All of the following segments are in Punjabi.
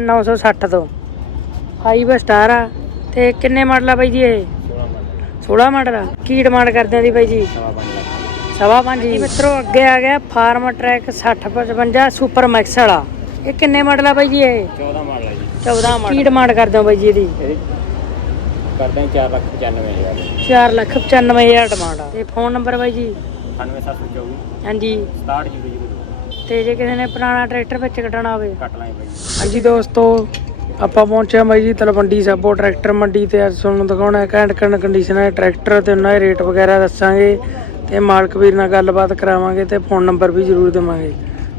960 ਤੋਂ। ਹਾਈਵੇ ਸਟਾਰ ਆ। ਤੇ ਕਿੰਨੇ ਮਾਡਲ ਆ ਬਾਈ ਜੀ ਇਹ? 16 ਮਾਡਲ ਆ। ਕੀ ਡਿਮਾਂਡ ਕਰਦੇ ਆ ਦੀ ਬਾਈ ਜੀ? ਸਵਾ ਪੰਜ। ਜੀ ਮਿੱਤਰੋ ਅੱਗੇ ਆ ਗਿਆ ਫਾਰਮ ਟਰੈਕ 60 55 ਸੁਪਰ ਮੈਕਸ ਵਾਲਾ। ਇਹ ਕਿੰਨੇ ਮਾਡਲ ਆ ਬਾਈ ਜੀ ਇਹ? 14 ਮਾਡਲ ਹੈ ਜੀ। 14 ਮਾਡਲ। ਕੀ ਡਿਮਾਂਡ ਕਰਦੇ ਹੋ ਬਾਈ ਜੀ ਇਹਦੀ? ਇਹ ਕਰਦੇ ਹਾਂ 4 ਲੱਖ 95000 4 ਲੱਖ 95000 ਡਿਮਾਂਡ ਆ। ਤੇ ਫੋਨ ਨੰਬਰ ਬਾਈ ਜੀ? 98724 ਹਾਂਜੀ। 6700 ਤੇ ਜੇ ਕਿਸੇ ਨੇ ਪੁਰਾਣਾ ਟਰੈਕਟਰ ਵਿੱਚ ਕਟਾਉਣਾ ਹੋਵੇ। ਕੱਟ ਲਾਂਗੇ ਬਾਈ। ਹਾਂਜੀ ਦੋਸਤੋ ਆਪਾਂ ਪਹੁੰਚੇ ਹਾਂ ਬਾਈ ਜੀ ਤਲਵੰਡੀ ਸਾਬੋ ਟਰੈਕਟਰ ਮੰਡੀ ਤੇ। ਅੱਜ ਤੁਹਾਨੂੰ ਦਿਖਾਉਣਾ ਹੈ ਘੈਂਟ ਘੈਂਟ ਕੰਡੀਸ਼ਨ ਹੈ ਟਰੈਕਟਰ ਤੇ ਉਹਨਾਂ ਦੇ ਰੇਟ ਵਗੈਰਾ ਦੱਸਾਂਗੇ ਤੇ ਮਾਲਕ ਵੀਰ ਨਾਲ ਗੱਲਬਾਤ ਕਰਾਵਾਂਗੇ ਤੇ ਫੋਨ ਨੰਬਰ ਵੀ ਜ਼ਰੂਰ ਦੇਵਾਂਗੇ।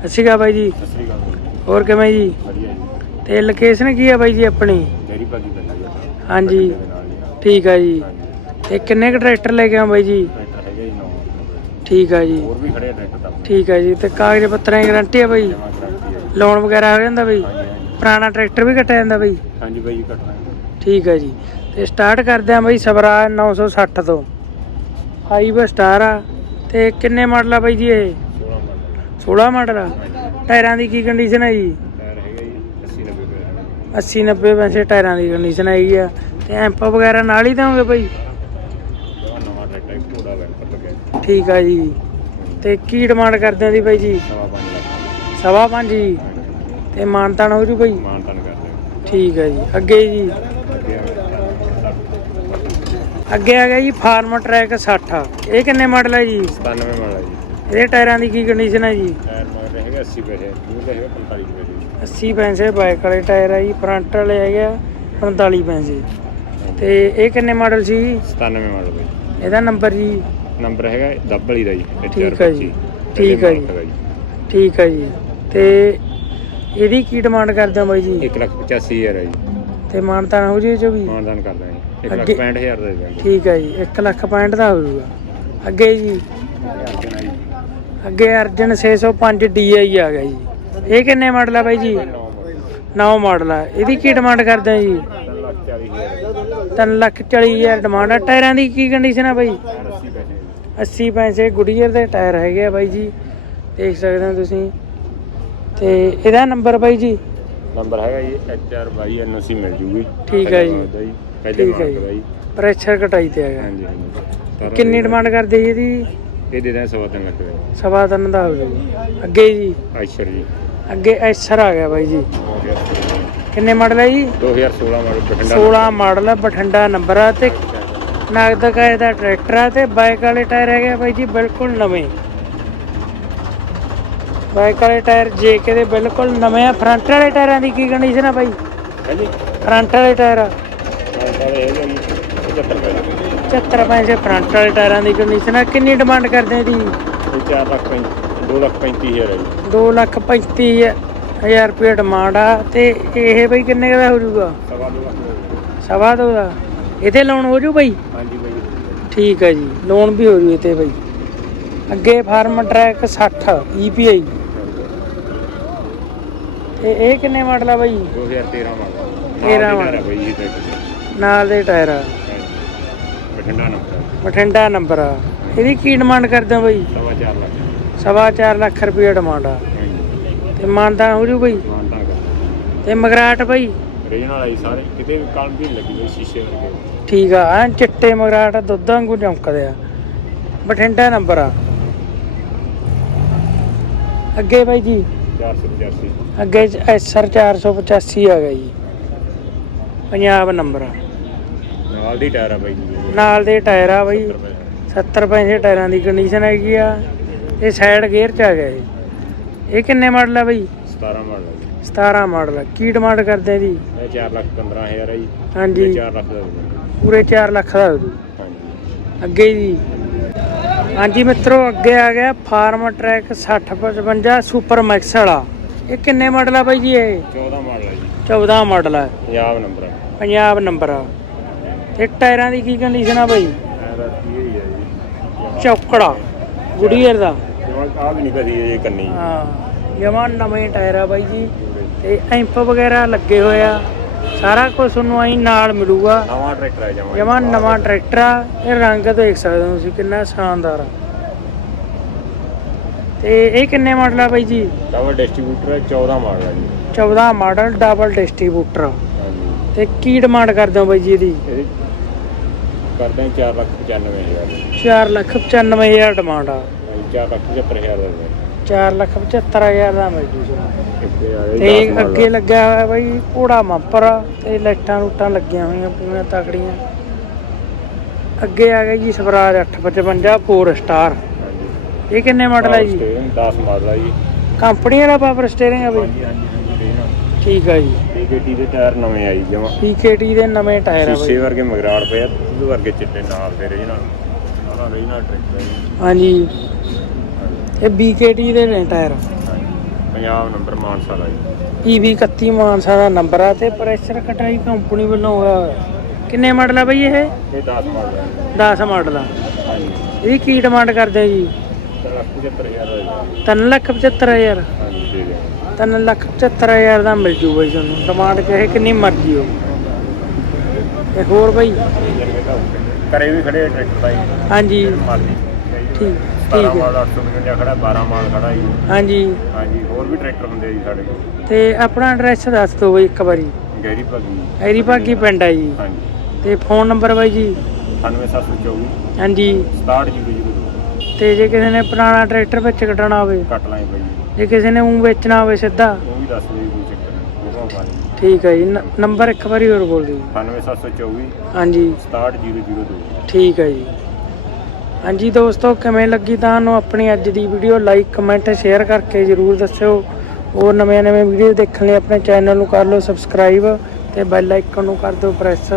ਅੱਛੀ ਗਾ ਬਾਈ ਜੀ। ਸਤਿ ਸ੍ਰੀ ਅਕਾਲ ਬਾਈ। ਹੋਰ ਕਿਵੇਂ ਜੀ? ਵਧੀਆ ਜੀ। ਤੇ ਲੋਕੇਸ਼ਨ ਕੀ ਹੈ ਬਾਈ ਜੀ ਆਪਣੀ? ਮੇਰੀ ਭਾਗੀ ਬੰਦਾ ਜੀ ਆਪਣਾ। ਹਾਂਜੀ। ਦੇ ਨਾਲ ਹੀ ਆ। ਠੀਕ ਆ ਜੀ। ਹਾਂਜੀ ਤੇ ਕਿੰਨੇ ਕੁ ਟਰੈਕਟਰ ਲੈ ਕੇ ਆ ਬਾਈ ਜੀ ਟਰੈਕਟਰ ਹੈਗਾ ਜੀ ਨੌ ਠੀਕ ਆ ਜੀ। ਹੋਰ ਵੀ ਖੜੇ ਆ ਟਰੈਕਟਰ ਤਾਂ। ਠੀਕ ਆ ਜੀ ਤੇ ਕਾਗਜ਼ ਪੱਤਰਾਂ ਦੀ ਗਾਰੰਟੀ ਆ ਬਾਈ? ਜਮਾ ਕਰਾਂਤੀ ਹੈ ਜੀ। ਲੋਨ ਵਗੈਰਾ ਹੋ ਜਾਂਦਾ ਬਾਈ? ਪੁਰਾਣਾ ਟਰੈਕਟਰ ਵੀ ਕੱਟਿਆ ਜਾਂਦਾ ਬਾਈ? ਹਾਂਜੀ ਬਾਈ ਜੀ ਕੱਟ ਲਾਂਗੇ ਠੀਕ ਹੈ ਜੀ। ਤੇ ਸਟਾਰਟ ਕਰਦੇ ਆਂ ਬਾਈ ਸਵਰਾਜ 960 ਤੋਂ। ਹਾਈਵੇ ਸਟਾਰ ਆ। ਤੇ ਕਿੰਨੇ ਮਾਡਲ ਆ ਬਾਈ ਜੀ ਇਹ? 16 ਮਾਡਲ। 16 ਮਾਡਲ ਆ। ਟਾਇਰਾਂ ਦੀ ਕੀ ਕੰਡੀਸ਼ਨ ਹੈ ਜੀ? ਟਾਇਰ ਹੈਗਾ ਜੀ 80 90 ਰੁਪਏ 80 90 ਪੈਸੇ ਟਾਇਰਾਂ ਦੀ ਕੰਡੀਸ਼ਨ ਹੈਗੀ ਆ। ਤੇ ਐਂਪ ਵਗੈਰਾ ਨਾਲ ਹੀ ਦੋਗੇ ਬਾਈ ਜਮਾ ਨਵਾਂ ਟਰੈਕਟਰ ਹੈ ਘੋੜਾ ਵੈਂਪਰ ਲੱਗਿਆ ਠੀਕ ਆ ਜੀ। ਤੇ ਕੀ ਡਿਮਾਂਡ ਕਰਦੇ ਆ ਦੀ ਬਾਈ ਜੀ? ਸਵਾ 5 ਲੱਖ। ਸਵਾ ਪੰਜ ਜੀ। ਤੇ ਮਾਨਤਾਨ ਹੋ ਜੂ ਬਾਈ? ਮਾਨ ਤਾਨ ਕਰਦੇ ਹਾਂ। ਠੀਕ ਹੈ ਜੀ। ਅੱਗੇ ਜੀ। ਅੱਗੇ ਆ ਗਿਆ ਆ ਜੀ ਫਾਰਮ ਟਰੈਕ 60 ਇਹ ਕਿੰਨੇ ਮਾਡਲ ਹੈ ਜੀ? 97 ਮਾਡਲ ਹੈ ਜੀ। ਇਹਦੇ ਟਾਇਰਾਂ ਦੀ ਕੀ ਕੰਡੀਸ਼ਨ ਹੈ ਜੀ? ਟਾਇਰ ਮਗਰ ਹੈਗਾ 80 ਪੈਸੇ ਦੂਰ ਦੇ ਹੈਗਾ 45 ਪੈਸੇ 80 ਪੈਸੇ ਬਾਈਕ ਵਾਲੇ ਟਾਇਰ ਆ ਜੀ। ਫਰੰਟ ਵਾਲੇ ਹੈਗੇ ਆ 45 ਪੈਸੇ। ਤੇ ਇਹ ਕਿੰਨੇ ਮਾਡਲ ਸੀ? ਜੀ? 97 ਮਾਡਲ ਬਾਈ ਇਹਦਾ ਨੰਬਰ ਜੀ। ਨੰਬਰ ਹੈਗਾ ਡਬਲ ਹੀ ਦਾ ਜੀ ਠੀਕ ਹੈ ਜੀ। ਠੀਕ ਹੈ ਜੀ। ਠੀਕ ਹੈ ਜੀ। ਤੇ ਇਹਦੀ ਕੀ ਡਿਮਾਂਡ ਕਰਦੇ ਹੋ ਬਾਈ ਜੀ? 1 ਲੱਖ 85 ਹਜ਼ਾਰ ਹੈ ਜੀ। ਤੇ ਮਾਨਤਾਨ ਹੋ ਜੀ ਜੋ ਵੀ? ਮਾਨਦਾਨ ਕਰ ਦਾਂਗੇ। 1 ਲੱਖ ਅੱਗੇ- 65 ਹਜ਼ਾਰ ਦਾ ਦੇ ਦਾਂਗੇ ਠੀਕ ਹੈ ਜੀ 1 ਲੱਖ 65 ਦਾ ਹੋ ਜਾਊਗਾ ਅੱਗੇ ਜੀ। ਜੀ ਅੱਗੇ ਅਰਜਨ 605 DI ਆ ਗਿਆ ਜੀ। ਇਹ ਕਿੰਨੇ ਮਾਡਲ ਆ ਬਾਈ ਜੀ? 9 ਮਾਡਲ ਆ। ਇਹਦੀ ਕੀ ਡਿਮਾਂਡ ਕਰਦੇ ਆ ਜੀ? 3 ਲੱਖ 40 ਹਜ਼ਾਰ। 3 ਲੱਖ 40 ਹਜ਼ਾਰ ਡਿਮਾਂਡ ਆ। ਟਾਇਰਾਂ ਦੀ ਕੀ ਕੰਡੀਸ਼ਨ ਆ ਬਾਈ? 80 ਪੈਸੇ 80 ਪੈਸੇ ਗੁਡੀਅਰ ਦੇ ਟਾਇਰ ਹੈਗੇ ਆ ਬਾਈ ਜੀ ਦੇਖ ਸਕਦੇ ਹੋ ਤੁਸੀਂ। ਤੇ ਇਹਦਾ ਨੰਬਰ ਬਾਈ ਜੀ? ਨੰਬਰ ਹੈਗਾ ਜੀ HR 22 NOC ਮਿਲ ਜੂਗੀ। ਠੀਕ ਹੈ ਜੀ। ਪਹਿਲੇ ਠੀਕ ਹੈ। ਦਾ ਜੀ। ਪ੍ਰੈਸ਼ਰ ਕਟਾਈ ਤੇ ਹੈਗਾ। ਹਾਂਜੀ ਹਾਂਜੀ। ਕਿੰਨੀ ਦੇ ਡਿਮਾਂਡ ਕਰਦੇ ਜੀ ਇਹਦੀ? ਇਹ ਦੇ ਦਾਂ ਸਵਾ ਤਿੰਨ ਲੱਖ ਦਾ ਸਵਾ ਤਿੰਨ ਦਾ ਹੋ ਜਾਊਗਾ ਅੱਗੇ ਜੀ? ਆਇਸ਼ਰ ਜੀ। ਅੱਗੇ ਐਸਰ ਆ ਗਿਆ ਬਾਈ ਜੀ। ਹੋ ਗਿਆ ਕਿੰਨੇ ਮਾਡਲ ਹੈ ਜੀ? 2016 model Bathinda 16 model Bathinda number ਆ ਤੇ ਨਗਦ ਕਾਇ ਦਾ ਟਰੈਕਟਰ ਆ ਤੇ ਬਾਈਕ ਵਾਲੇ ਟਾਇਰ ਹੈਗੇ ਆ ਬਾਈ ਜੀ ਬਿਲਕੁਲ ਨਵੇਂ। ਬਾਈਕ ਵਾਲੇ ਟਾਇਰ ਜੇ ਕੇ ਦੇ ਬਿਲਕੁਲ ਨਵੇਂ ਆ। ਫਰੰਟ ਵਾਲੇ ਟਾਇਰਾਂ ਦੀ ਕੀ ਕੰਡੀਸ਼ਨ ਆ ਬਾਈ? ਫਰੰਟ ਵਾਲੇ ਟਾਇਰ ਆ। ਸਾਰੇ ਹੈਗੇ ਜੀ 75 ਪੈਸੇ 75 ਪੈਸੇ ਫਰੰਟ ਵਾਲੇ ਟਾਇਰਾਂ ਦੀ ਕੰਡੀਸ਼ਨ ਆ। ਕਿੰਨੀ ਡਿਮਾਂਡ ਕਰਦੇ ਇਹ 4 ਲੱਖ 2 ਲੱਖ 35 ਹਜ਼ਾਰ ਹੈ ਜੀ। 2 ਲੱਖ 35 ਹਜ਼ਾਰ ਰੁਪਏ ਡਿਮਾਂਡ ਆ ਤੇ ਇਹ ਬਈ ਕਿੰਨੇ ਦਾ ਹੋ ਜਾਊਗਾ? ਸਵਾ ਦੋ ਲੱਖ। ਦਾ। ਇਹਦੇ ਲੋਨ ਹੋ ਜੂ ਬਈ? ਹਾਂਜੀ ਬਾਈ। ਠੀਕ ਹੈ ਜੀ ਲੋਨ ਵੀ ਹੋ ਜੂ ਇਹ ਤੇ ਬਈ। ਅੱਗੇ ਫਾਰਮ ਟਰੈਕ 60 EPI ਤੇ ਇਹ ਕਿੰਨੇ ਮਾਡਲ ਆ ਬਈ? 2013 ਮਾਡਲ। 13 ਮਾਡਲ। ਬਾਈ ਨਾਲ ਦੇ ਟਾਇਰ ਆ। ਬਠਿੰਡਾ ਨੰਬਰ ਬਠਿੰਡਾ ਨੰਬਰ ਆ। ਇਹਦੀ ਕੀ ਡਿਮਾਂਡ ਕਰਦੇ ਹੋ ਬਈ? ਸਵਾ 4 ਲੱਖ। ਸਵਾ ਚਾਰ ਲੱਖ ਰੁਪਏ ਡਿਮਾਂਡ ਆ। ਤੇ ਮਾਨਦਾਨ ਹੋ ਜੂ ਬਈ? ਤੇ ਮਗਰਾਟ ਬਈ? ਰੀਜਨਲ ਆਈ ਸਾਰੇ ਕਿਤੇ ਵੀ ਕਾਲ ਵੀ ਲੱਗੀ ਕੋਈ ਸ਼ੀਸ਼ੇ ਵਰਗੇ। ਠੀਕ ਆ ਐਨ ਚਿੱਟੇ ਮਗਰਾਟ ਦੁੱਧ ਵਾਂਗੂ ਚਮਕਦੇ ਆ। ਬਠਿੰਡਾ ਨੰਬਰ ਆ। ਅੱਗੇ ਬਾਈ ਜੀ। 485 ਅੱਗੇ ਐਸਆਰ 485 ਆ ਗਿਆ ਜੀ। ਪੰਜਾਬ ਨੰਬਰ ਆ। ਨਾਲ ਦੀ ਟਾਇਰ ਆ ਬਾਈ ਜੀ। ਨਾਲ ਦੇ ਟਾਇਰ ਆ ਬਾਈ। 70 ਪੈਸੇ 70 ਪੈਸੇ ਟਾਇਰਾਂ ਦੀ ਕੰਡੀਸ਼ਨ ਹੈਗੀ ਆ। ਇਹ ਸਾਈਡ ਗੇਅਰ ਚ ਆ ਗਿਆ ਇਹ। ਇਹ ਕਿੰਨੇ ਮਾਡਲ ਆ ਬਾਈ? 17 ਮਾਡਲ ਹੈ ਜੀ। 17 ਮਾਡਲ ਕੀ ਡਿਮਾਂਡ ਕਰਦੇ ਆ ਜੀ? ਇਹ 4 ਲੱਖ 15 ਹਜ਼ਾਰ ਹੈ ਜੀ। ਹਾਂਜੀ। ਇਹ 4 ਲੱਖ ਦਾ ਦੇ ਦਾਂਗੇ। ਪੂਰੇ 4 ਲੱਖ ਦਾ ਹੋ ਜੂ ਹਾਂਜੀ। ਅੱਗੇ ਜੀ। ਹਾਂਜੀ ਮਿੱਤਰੋ ਅੱਗੇ ਆ ਗਿਆ ਫਾਰਮ ਟਰੈਕ 60 55 ਸੁਪਰ ਮੈਕਸ ਵਾਲਾ। ਇਹ ਕਿੰਨੇ ਮਾਡਲ ਆ ਬਾਈ ਜੀ ਇਹ? 14 ਮਾਡਲ ਹੈ ਜੀ। 14 ਮਾਡਲ ਆ। ਪੰਜਾਬ ਨੰਬਰ ਹੈ ਪੰਜਾਬ ਨੰਬਰ ਆ। ਤੇ ਟਾਇਰਾਂ ਦੀ ਕੀ ਕੰਡੀਸ਼ਨ ਆ ਬਾਈ? ਇਹਦਾ ਕੀ ਹੀ ਹੈ ਜੀ। ਚੌਕੜਾ ਗੁਡੀਅਰ ਦਾ। ਆ ਵੀ ਨਹੀਂ ਕਰੀ ਇਹ ਕੰਨੀ। ਹਾਂ। ਜਮਾਂ ਨਵੇਂ ਟਾਇਰ ਆ ਬਾਈ ਜੀ। ਤੇ ਐਂਪ ਵਗੈਰਾ ਲੱਗੇ ਹੋਏ ਆ। ਸਾਰਾ ਕੁਝ ਤੁਹਾਨੂੰ ਆਈ ਨਾਲ ਮਿਲੂਗਾ। ਨਵਾਂ ਟਰੈਕਟਰ ਹੈ ਜਮਾ। ਜਮਾਂ ਨਵਾਂ ਟਰੈਕਟਰ ਆ ਇਹ ਰੰਗ ਦੇਖ ਸਕਦੇ ਹੋ ਤੁਸੀਂ ਕਿੰਨਾ ਸ਼ਾਨਦਾਰ ਆ। ਤੇ ਇਹ ਕਿੰਨੇ ਮਾਡਲ ਆ ਬਾਈ ਜੀ? ਕਵਰ ਡਿਸਟ੍ਰੀਬਿਊਟਰ ਹੈ 14 ਮਾਡਲ ਹੈ ਜੀ। 14 ਮਾਡਲ ਡਬਲ ਡਿਸਟ੍ਰੀਬਿਊਟਰ ਤੇ ਕੀ ਡਿਮਾਂਡ ਕਰਦੇ ਹੋ ਬਾਈ ਜੀ ਇਹਦੀ? ਕਰਦੇ ਹਾਂ 4 ਲੱਖ 95000 4 ਲੱਖ 95000 ਡਿਮਾਂਡ ਆ। ਹਾਂਜੀ 4 ਲੱਖ 75000 ਦਾ। ਹੋਇਆ। 4 ਲੱਖ 75000 ਦਾ ਮਿਲ ਜੂ ਜੀ ਆ ਤੇ 10 ਮਾਡਲ ਅੱਗੇ ਲੱਗਿਆ ਹੋਇਆ ਬਾਈ ਘੋੜਾ ਮੰਪਰ ਤੇ ਲਾਈਟਾਂ ਲੂਟਾਂ ਲੱਗੀਆਂ ਹੋਈਆਂ ਪੂਰੀਆਂ ਤਕੜੀਆਂ। ਅੱਗੇ ਆ ਗਿਆ ਜੀ ਸਵਰਾਜ 855 4 ਸਟਾਰ ਇਹ ਕਿੰਨੇ ਮਾਡਲ ਹੈ ਜੀ? 10 ਮਾਡਲ ਆ ਜੀ। ਕੰਪਨੀ ਵਾਲਾ ਪਾਵਰ ਸਟੀਅਰਿੰਗ ਆ ਬਾਈ? ਠੀਕ ਆ ਜੀ। ਪੀਕੇਟੀ ਦੇ ਟਾਇਰ ਨਵੇਂ ਆਈ ਜਮਾ। PKT ਦੇ ਨਵੇਂ ਟਾਇਰ ਆ ਸ਼ੀਸ਼ੇ ਬਾਈ ਵਰਗੇ ਮਗਰਾੜ ਪਏ ਆ ਦੁੱਧ ਵਰਗੇ ਚਿੱਟੇ ਨਾਲ ਦੇ ਰੇ ਨਾਲ। ਸਾਰਾ ਰੇਨਾ ਟਰੈਕਟਰ ਹੈ। ਹਾਂਜੀ। ਇਹ BKT ਦੇ ਨੇ ਟਾਇਰ। ਪੰਜਾਬ ਨੰਬਰ ਮਾਨਸਾ ਦਾ ਜੀ। PV 31 ਮਾਨਸਾ ਦਾ ਨੰਬਰ ਆ ਤੇ ਪ੍ਰੈਸ਼ਰ ਕਟਾਈ ਕੰਪਨੀ ਵੱਲੋਂ ਹੋਇਆ ਹੋਇਆ। ਕਿੰਨੇ ਮਾਡਲ ਆ ਬਾਈ ਇਹ? ਇਹ 10 ਮਾਡਲ ਹੈ 10 ਮਾਡਲ ਆ। ਹਾਂਜੀ। ਇਹਦੀ ਕੀ ਡਿਮਾਂਡ ਕਰਦੇ ਆ ਜੀ? ਤੇ ਲੱਖ 75000 ਦਾ ਜੀ। 3 ਲੱਖ 75000 ਹਾਂਜੀ ਦੇ ਦੇ 3 ਲੱਖ 75000 ਦਾ ਮਿਲ ਜੂ ਬਾਈ ਤੁਹਾਨੂੰ। ਡਿਮਾਂਡ ਚਾਹੇ ਕਿੰਨੀ ਮਰਜ਼ੀ ਹੋ ਤੇ ਹੋਰ ਬਾਈ? ਕਰੇ ਵੀ ਖੜੇ ਆ ਟਰੈਕਟਰ ਦਾ ਜੀ। ਹਾਂਜੀ। ਮਾਲੀ। ਠੀਕ। 12 ਠੀਕ ਹੈ। ਮਾਡਲ 855 ਖੜਾ 12 ਮਾਡਲ ਖੜਾ ਜੀ। ਹਾਂਜੀ। ਹਾਂਜੀ ਹੋਰ ਵੀ ਟਰੈਕਟਰ ਹੁੰਦੇ ਆ ਜੀ ਸਾਡੇ ਕੋਲ। ਤੇ ਆਪਣਾ ਐਡਰੈਸ ਦੱਸ ਦਿਓ ਬਾਈ ਇੱਕ ਵਾਰੀ। ਗੈਰੀ ਭਾਗੀ। ਐਰੀ ਭਾਗੀ ਪਿੰਡ ਆ ਜੀ। ਹਾਂਜੀ। ਤੇ ਫੋਨ ਨੰਬਰ ਬਾਈ ਜੀ? 98724 ਹਾਂਜੀ। 67002 ਤੇ ਜੇ ਕਿਸੇ ਨੇ ਪੁਰਾਣਾ ਟਰੈਕਟਰ ਵਿੱਚ ਕੱਢਣਾ ਹੋਵੇ ਕੱਟ ਲਾਂਗੇ ਬਾਈ ਜੀ। ਜੇ ਕਿਸੇ ਨੇ ਉਹ ਵੇਚਣਾ ਹੋਵੇ ਸਿੱਧਾ। ਉਹ ਵੀ ਦੱਸ ਦਿਓ ਜੀ, ਕੋਈ ਚੱਕਰ ਨਹੀਂ। ਉਹ ਭਾਜੀ ਠੀਕ ਹੈ ਜੀ। ਨ- ਨੰਬਰ ਇੱਕ ਵਾਰੀ ਹੋਰ ਬੋਲ ਦਿਓ ਜੀ। 98724 ਹਾਂਜੀ। 67002 ਠੀਕ ਹੈ ਜੀ। ਹਾਂਜੀ ਦੋਸਤੋ, ਕਿਵੇਂ ਲੱਗੀ ਤੁਹਾਨੂੰ ਆਪਣੀ ਅੱਜ ਦੀ ਵੀਡੀਓ ਲਾਈਕ ਕਮੈਂਟ ਸ਼ੇਅਰ ਕਰਕੇ ਜਰੂਰ ਦੱਸਿਓ। ਹੋਰ ਨਵੇਂ ਨਵੇਂ ਵੀਡੀਓ ਦੇਖਣ ਲਈ ਆਪਣੇ ਚੈਨਲ ਨੂੰ ਕਰ ਲਓ ਸਬਸਕ੍ਰਾਈਬ ਤੇ ਬੈਲ ਆਈਕਨ ਨੂੰ ਕਰ ਦਿਓ ਪ੍ਰੈਸ